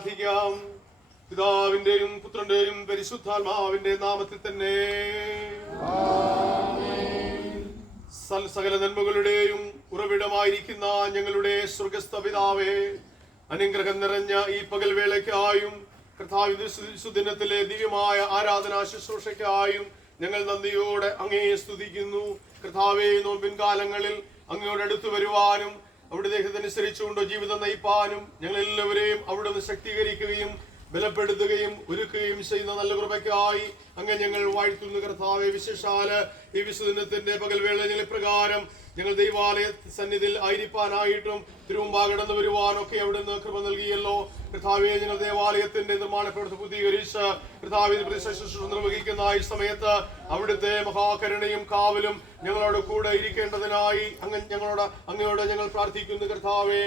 പ്രാർത്ഥിക്കാം. പിതാവിന്റെയും പുത്രന്റെയും പരിശുദ്ധാത്മാവിന്റെ നാമത്തിൽ തന്നെ. സകല നന്മകളുടെയും ഉറവിടമായിരിക്കുന്ന ഞങ്ങളുടെ സ്വർഗസ്ഥ പിതാവേ, അനുഗ്രഹം നിറഞ്ഞ ഈ പകൽവേളയ്ക്കായും കർത്താവിന്റെ സുദിനത്തിലെ ദിവ്യമായ ആരാധനാ ശുശ്രൂഷയ്ക്കായും ഞങ്ങൾ നന്ദിയോടെ അങ്ങയെ സ്തുതിക്കുന്നു. കർത്താവേ, നോമ്പിൻ കാലങ്ങളിൽ അങ്ങയോട് അടുത്തു വരുവാനും അവിടുത്തെ ദേഹത്തനുസരിച്ചുകൊണ്ട് ജീവിതം നയിപ്പാനും ഞങ്ങളെല്ലാവരെയും അവിടുന്ന് ശക്തീകരിക്കുകയും ബലപ്പെടുത്തുകയും ഒരുക്കുകയും ചെയ്യുന്ന നല്ല കൃപയ്ക്കായി അങ്ങ് ഞങ്ങൾ വാഴ്ത്തുന്നു. കർത്താവെ, വിശേഷാല് ഈ വിശുദിനത്തിന്റെ പകൽവേള ഞങ്ങൾ പ്രകാരം ഞങ്ങൾ ദൈവാലയ സന്നിധിയിൽ ആയിരിക്കാനായിട്ടും തിരുമുമ്പാകെ കടന്നു വരുവാനൊക്കെ അവിടുന്ന് കൃപ നൽകിയല്ലോ. കർത്താവെ, ഞങ്ങൾ ദേവാലയത്തിന്റെ നിർമ്മാണ പ്രവർത്തി പൂർത്തീകരിച്ച് കർത്താവിന്റെ പ്രതിഷ്ഠ ശുശ്രൂഷ നിർവഹിക്കുന്ന ഈ സമയത്ത് അവിടുത്തെ മഹാകരുണയും കാവലും ഞങ്ങളോട് കൂടെ ഇരിക്കേണ്ടതിനായി അങ്ങയോട് ഞങ്ങൾ പ്രാർത്ഥിക്കുന്നു. കർത്താവെ,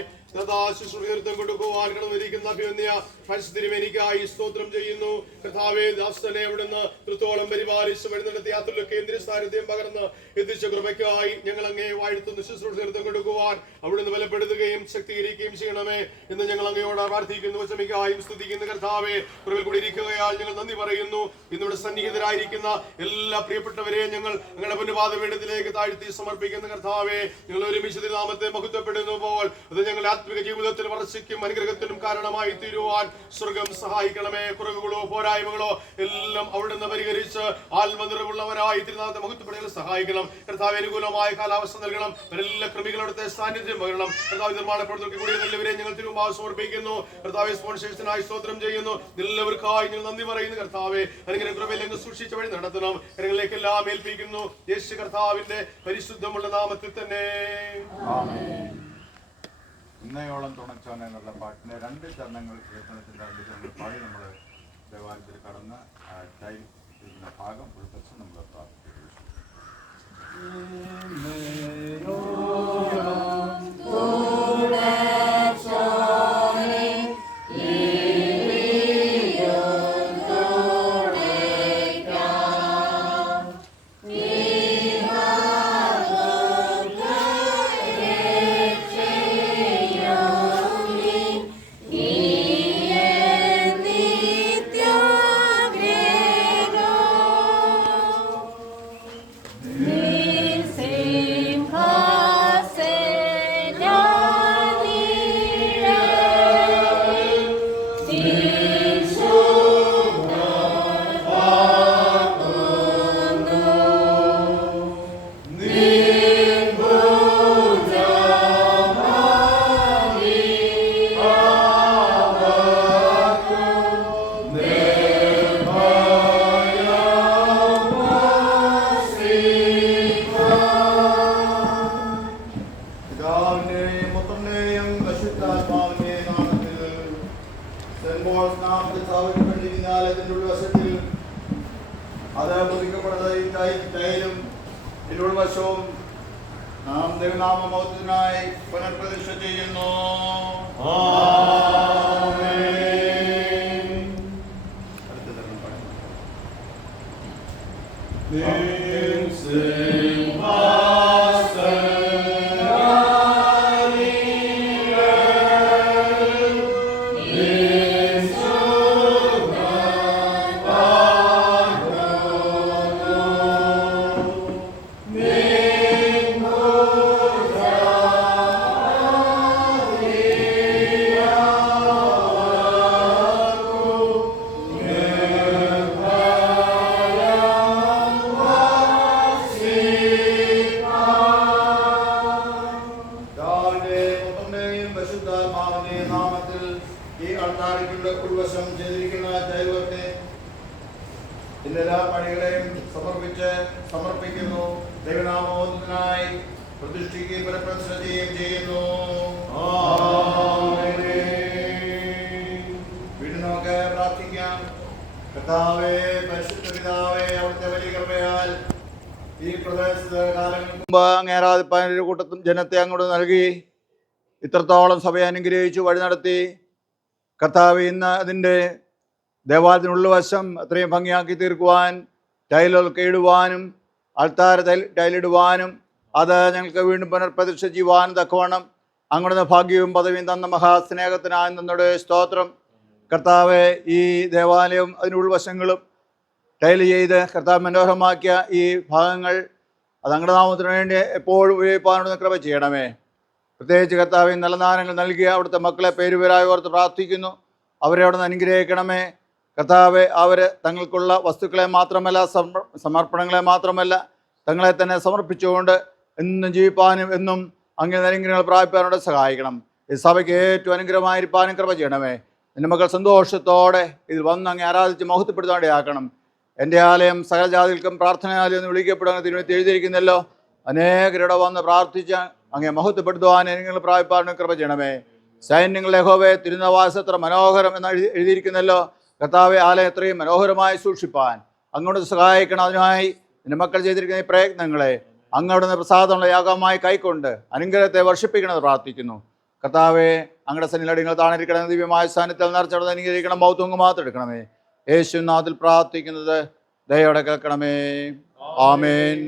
ശുശ്രൂഷ കൊടുക്കുവാൻ കടന്നിരിക്കുന്ന അഭിമന്യ പരിശുദ്ധരിക്കായി സ്തോത്രം ചെയ്യുന്നു. കർത്താവെ, ദാസനെ അവിടുന്ന് തൃത്തോളം പരിപാലിച്ച് വഴിനടത്തി യാത്രയിൽ കേന്ദ്ര സാന്നിധ്യം പകർന്ന് എത്തിച്ച കൃപയ്ക്കായി ഞങ്ങൾ അങ്ങേ വാഴ്ത്തുന്നു. ശുശ്രൂഷ കൊടുക്കുവാൻ അവിടുന്ന് ബലപ്പെടുത്തുകയും ശക്തീകരിക്കുകയും ചെയ്യണമേ എന്ന് ഞങ്ങൾ അങ്ങയോട് പ്രാർത്ഥിക്കുന്നു. വചമിക്കായും സ്തുതിക്കുന്നു. കർത്താവെ, കുറവിൽ കൂടി ഇരിക്കുകയാൽ ഞങ്ങൾ നന്ദി പറയുന്നു. ഇന്നിവിടെ സന്നിഹിതരായിരിക്കുന്ന എല്ലാ പ്രിയപ്പെട്ടവരെയും ഞങ്ങൾ ഞങ്ങളുടെ പുണ്യപാദപീഠത്തിലേക്ക് താഴ്ത്തി സമർപ്പിക്കുന്ന കർത്താവെ, ഞങ്ങൾ ഒരുമിച്ച് നാമത്തെ മഹത്വപ്പെടുന്നു പോൽ അത് ഞങ്ങളുടെ ആത്മിക ജീവിതത്തിൽ വളർച്ചയ്ക്കും അനുഗ്രഹത്തിനും കാരണമായി തീരുവാൻ സ്വർഗം സഹായിക്കണമേ. കുറവുകളോ പോരായ്മകളോ എല്ലാം അവിടുന്ന് പരിഹരിച്ച് ആത്മനിറവുള്ളവരായി തിരുനാമത്തെ മഹത്വപ്പെടുത്താൻ സഹായിക്കണം. കർത്താവ്, അനുകൂലമായ കാലാവസ്ഥ നൽകണം. എല്ലാ ക്രമികളുടെ സാന്നിധ്യം പകരണം. കർത്താവ്, നിർമ്മാണ പ്രവർത്തനത്തിൽ കൂടി എല്ലാവരെയും ഞങ്ങൾ തിരുമുമ്പാകെ സമർപ്പിക്കുന്നു. കർത്താവെ, സ്പോൺസേഴ്സിനായി സ്തോത്രം ചെയ്യുന്നു. എല്ലാവർക്കായി ഞങ്ങൾ നന്ദി പറയുന്നു. കർത്താവെ, അങ്ങനെ കൃപയിലെങ്ങ് സൂക്ഷിച്ച വഴി നടത്തണം. കാര്യങ്ങളിലേക്കെല്ലാം ഏൽപ്പിക്കുന്നു. യേശു കർത്താവിന്റെ പരിശുദ്ധമുള്ള നാമത്തിൽ തന്നെ. ഇന്നയോളം തുണച്ചോൻ എന്നുള്ള പാട്ടിന്റെ രണ്ട് ചരണങ്ങൾ കീർത്തനത്തിന്റെ രണ്ട് ചരണങ്ങൾ പാടി നമ്മൾ ദേവാലയത്തിൽ കടന്ന് ടൈൽ ഭാഗം ഉൾപ്പെച്ച് നമ്മൾ പ്രാർത്ഥിക്കുന്നു. സമർപ്പിക്കുന്നു. ദൈവനാമത്തിനായി പ്രതിഷ്ഠിക്കുകയും ഫലപ്രദം ചെയ്യുന്നു. വീണ്ടും നമുക്ക് പ്രാർത്ഥിക്കാം. കർത്താവേ, പരിശുദ്ധ പിതാവേ, അവിടുത്തെ വലിയ കൃപയാൽ ഈ പ്രദേശത്ത് കാലങ്ങൾക്ക് മുമ്പ് അങ്ങേ ആരാധിപ്പാൻ ഒരു കൂട്ടത്തും ജനത്തെ അങ്ങോട്ട് നൽകി ഇത്രത്തോളം സഭയെ അനുഗ്രഹിച്ചു വഴി നടത്തി. കർത്താവ്, ഇന്ന് അതിൻ്റെ ദേവാലയത്തിനുള്ള വശം അത്രയും ഭംഗിയാക്കി തീർക്കുവാൻ, ടൈലൊക്കെ ഇടുവാനും ആൾത്താര ടൈലിടുവാനും അത് ഞങ്ങൾക്ക് വീണ്ടും പുനർപ്രതിഷ്ഠ ചെയ്യുവാനും തക്കവണ്ണം അങ്ങോട്ട് ഭാഗ്യവും പദവിയും തന്ന മഹാസ്നേഹത്തിനായി നിന്നോട് സ്തോത്രം. കർത്താവെ ഈ ദേവാലയം അതിൻ്റെ ഉൾവശങ്ങളും ടൈൽ ചെയ്ത് കർത്താവ് മനോഹരമാക്കിയ ഈ ഭാഗങ്ങൾ അത് അങ്ങയുടെ നാമത്തിന് വേണ്ടി എപ്പോഴും ഉപയോഗിക്കാനുള്ള കൃപ ചെയ്യണമേ. പ്രത്യേകിച്ച് കർത്താവ് നല്ല ദാനങ്ങൾ നൽകിയ അവിടുത്തെ മക്കളെ പേരുപേരായി ഓർത്ത് പ്രാർത്ഥിക്കുന്നു. അവരെ അവിടെ നിന്ന് അനുഗ്രഹിക്കണമേ. കർത്താവ് അവർ തങ്ങൾക്കുള്ള വസ്തുക്കളെ മാത്രമല്ല, സമർപ്പണങ്ങളെ മാത്രമല്ല, തങ്ങളെ തന്നെ സമർപ്പിച്ചുകൊണ്ട് എന്നും ജീവിപ്പാനും എന്നും അങ്ങനെ അനുഗ്രഹങ്ങൾ പ്രാപിപ്പാനോട് സഹായിക്കണം. ഈ സഭയ്ക്ക് ഏറ്റവും അനുഗ്രഹമായിരിക്കാനും കൃപ ചെയ്യണമേ. എൻ്റെ മക്കൾ സന്തോഷത്തോടെ ഇതിൽ വന്ന് അങ്ങ് ആരാധിച്ച് മഹത്വപ്പെടുത്താണ്ടിയാക്കണം. എൻ്റെ ആലയം സകല ജാതികൾക്കും പ്രാർത്ഥനാലയം എന്ന് വിളിക്കപ്പെടുന്ന തിരുവനന്തപുരത്ത് എഴുതിയിരിക്കുന്നല്ലോ. അനേകരുടെ വന്ന് പ്രാർത്ഥിച്ച് അങ്ങേ മഹത്വപ്പെടുത്തുവാൻ നിങ്ങൾ പ്രാപിപ്പാനും കൃപ ചെയ്യണമേ. സൈന്യങ്ങളുടെ യഹോവേ, തിരുനിവാസത്ര മനോഹരം എന്ന് എഴുതിയിരിക്കുന്നല്ലോ. കർത്താവെ, ആലയം എത്രയും മനോഹരമായി സൂക്ഷിപ്പാൻ അങ്ങോട്ട് സഹായിക്കണം. അതിനായി നിന്റെ മക്കൾ ചെയ്തിരിക്കുന്ന ഈ പ്രയത്നങ്ങളെ അങ്ങയുടെ നിന്ന് പ്രസാദമുള്ള യാഗമായി കൈക്കൊണ്ട് അനുഗ്രഹത്തെ വർഷിപ്പിക്കണമെന്ന് പ്രാർത്ഥിക്കുന്നു. കർത്താവെ, അങ്ങയുടെ സന്നിധിയിൽ താണിരിക്കണം. ദിവ്യമായ സ്ഥാനത്തിൽ നിറച്ചവിടെ അനുഗ്രഹിക്കണം. മൗത്വങ്ങ് മാത്രം എടുക്കണമേ. യേശുനാഥിൽ പ്രാർത്ഥിക്കുന്നത് ദയോടെ കേൾക്കണമേ. ആമേൻ.